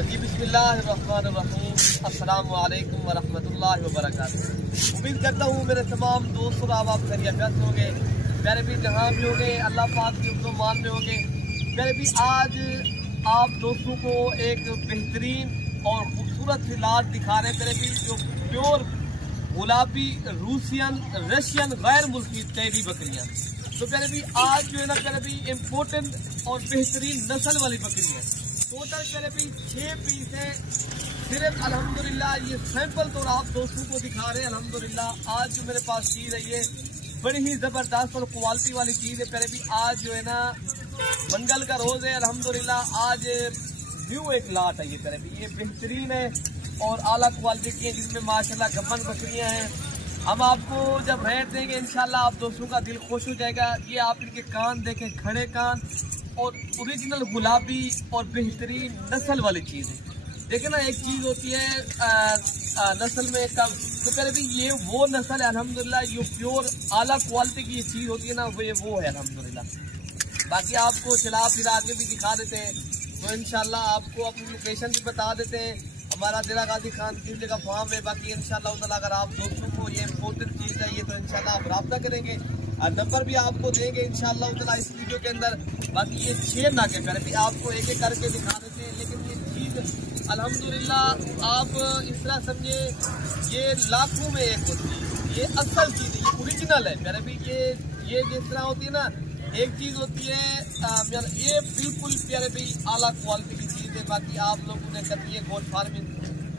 जी बिस्मिल्लाहिर्रहमानिर्रहीम। अस्सलामु अलैकुम वरहमतुल्लाहि वबरकातुहू। उम्मीद करता हूँ मेरे तमाम दोस्त और आप खैरियत होंगे, मेरे भी जहाँ भी होंगे अल्लाह पाक के मान में होंगे। मेरे भी आज आप दोस्तों को एक बेहतरीन और खूबसूरत सी लाट दिखा रहे हैं मेरे भी, जो प्योर गुलाबी रशियन गैर मुल्की तैरी बकरियाँ। तो मेरे भी आज जो है ना मेरे भी इम्पोर्टेंट और बेहतरीन नस्ल वाली बकरी है। टोटल मेरे भी 6 पीस है सिर्फ। अल्हम्दुलिल्लाह ये सैंपल तो आप दोस्तों को दिखा रहे हैं। अल्हम्दुलिल्लाह आज जो मेरे पास चीज़ है ये बड़ी ही ज़बरदस्त और क्वालिटी वाली चीज़ है मेरे भी। आज जो है ना मंगल का रोज़ है। अल्हम्दुलिल्लाह आज न्यू एक लाट है ये मेरे भी, ये बेहतरीन है और आला क्वालिटी की है, जिसमें माशाल्लाह गब्बन बकरियाँ हैं। हम आपको जब रेट देंगे इंशाल्लाह आप दोस्तों का दिल खुश हो जाएगा। ये आप इनके कान देखें, खड़े कान और ओरिजिनल गुलाबी और बेहतरीन नस्ल वाली चीज़ है। देखें ना, एक चीज़ होती है नस्ल में कम, तो पहले भी ये वो नस्ल है अल्हम्दुलिल्लाह, ये प्योर आला क्वालिटी की ये चीज़ होती है ना, वो है अल्हम्दुलिल्लाह। बाकी आपको चला फिर आगे भी दिखा देते हैं, तो इंशाल्लाह आपको अपनी लोकेशन भी बता देते हैं। हमारा दिला गाजी खान किस जगह फार्म है। बाकी इंशाल्लाह अगर आप दोस्तों को ये इम्पोर्टेंट चीज़ चाहिए तो इंशाल्लाह आप रब्ता करेंगे और नंबर भी आपको देंगे इंशाल्लाह इस वीडियो के अंदर। बाकी ये 6 नाके पहले भी आपको एक एक करके दिखा देते हैं, लेकिन ये चीज़ अल्हम्दुलिल्लाह आप इस तरह समझे ये लाखों में एक होती है, ये असल चीज़ है, ये ओरिजिनल है पहले भी। ये जिस तरह होती है ना, एक चीज़ होती है ये बिल्कुल प्यारे भी आला क्वालिटी की चीज़ है। बाकी आप लोगों ने करनी है गोट फार्मिंग,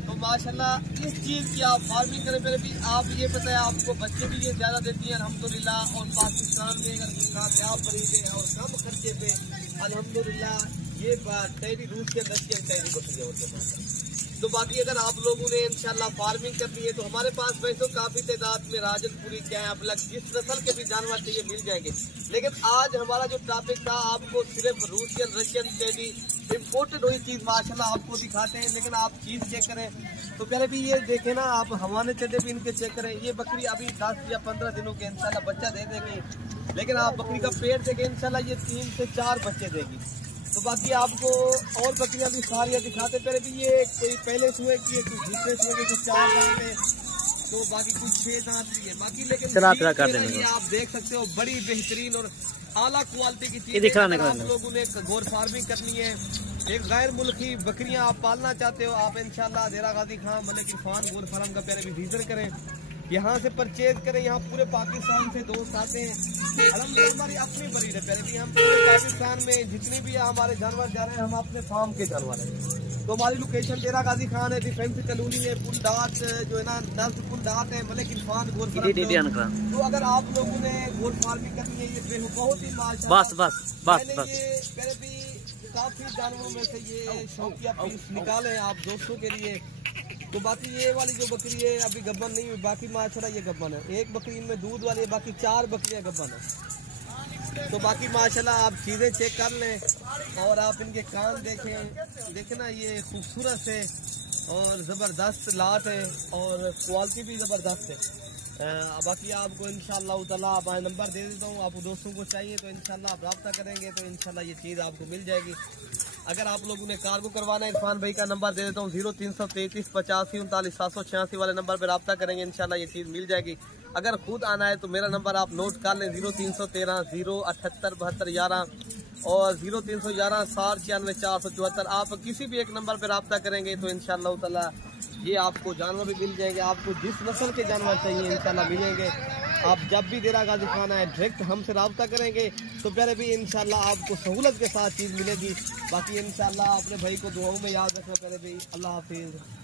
तो माशाल्लाह इस चीज़ की आप फार्मिंग करें मेरे भी। आप ये पता है आपको बच्चे भी ये ज़्यादा देती हैं अल्हम्दुलिल्लाह, और पाकिस्तान में अगर कामयाब खरीदे और कम खर्चे पे अल्हम्दुलिल्लाह ये तैरी रूस के रशियन तैरी बकरियाँ होती है। तो बाकी अगर आप लोगों ने इंशाल्लाह फार्मिंग करनी है तो हमारे पास वैसे काफ़ी तादाद में राजनपुरी कैप लग जिस नस्ल के भी जानवर चाहिए मिल जाएंगे। लेकिन आज हमारा जो टॉपिक था आपको सिर्फ रूसियन रशियन तैरी इम्पोर्टेड हुई चीज़ माशाल्लाह आपको दिखाते हैं। लेकिन आप चीज़ चेक करें तो पहले भी ये देखें ना, आप हवाने चढ़े भी इनके चेक करें। ये बकरी अभी 10 या 15 दिनों के इंशाल्लाह बच्चा दे देगी, लेकिन आप बकरी का पेट देखें इंशाल्लाह ये 3 से 4 बच्चे देगी। तो बाकी आपको और बकरियां भी सारी दिखाते पहले भी। ये कोई पहले सुए की है, कुछ दूसरे सुए के, कुछ 4 दांत है, तो बाकी कुछ 6 दांत भी है। बाकी लेकिन ये आप देख सकते हो बड़ी बेहतरीन और आला क्वालिटी की चीज है। आप लोगों ने गोट फार्मिंग करनी है, एक गैर मुल्की बकरियां आप पालना चाहते हो, आप इंशाल्लाह देरा गाजी खान मलिक इरफान गोट फार्म का पहले भी विजिट करें, यहाँ से परचेज करें। यहाँ पूरे पाकिस्तान से दोस्त आते हैं। अल्हम्दुलिल्लाह हमारी अपनी ब्रीड है पहले भी, हम पूरे पाकिस्तान में जितने भी हमारे जानवर जा रहे हैं हम अपने फार्म के जानवर हैं। तो हमारी लोकेशन डेरा गाजी खान है, डिफेंस कॉलोनी है, पुल डाट जो है ना नर्स पुल डाट है, मलिक इरफान गोट फार्म। तो अगर आप लोगों ने गोट फार्मिंग करनी है ये बहुत ही पहले भी काफी जानवरों में से ये शौकिया पीस निकाले आप दोस्तों के लिए। तो बाकी ये वाली जो बकरी है अभी गब्बन नहीं हुई, बाकी माशाल्लाह ये गब्बन है। एक बकरी इनमें दूध वाली है, बाकी 4 बकरियां गब्बन है। तो बाकी माशाल्लाह आप चीज़ें चेक कर लें और आप इनके कान देखें ना, ये खूबसूरत है और ज़बरदस्त लाट है और क्वालिटी भी ज़बरदस्त है। बाकी आपको इंशाल्लाह ताला आप नंबर दे देता हूँ, आप दोस्तों को चाहिए तो इंशाल्लाह आप रब्ता करेंगे तो इंशाल्लाह ये चीज़ आपको मिल जाएगी। अगर आप लोगों ने कार्गो करवाना है इरफान भाई का नंबर दे देता हूँ 0333 85 39 786 वाले नंबर पर रब्ता करेंगे, इंशाल्लाह ये चीज़ मिल जाएगी। अगर खुद आना है तो मेरा नंबर आप नोट कर लें 0313 078 72 11 और 0311 60 96 474। आप किसी भी एक नंबर पर रब्ता करेंगे तो इंशाल्लाह ताला ये आपको जानवर भी मिल जाएंगे। आपको जिस नस्ल के जानवर चाहिए इंशाल्लाह मिलेंगे। आप जब भी देरा गाजी खाना है डायरेक्ट हमसे रब्ता करेंगे तो पहले भी इंशाल्लाह आपको सहूलत के साथ चीज़ मिलेगी। बाकी इंशाल्लाह अपने भाई को दुआओं में याद रखना। पहले भी अल्लाह हाफिज़।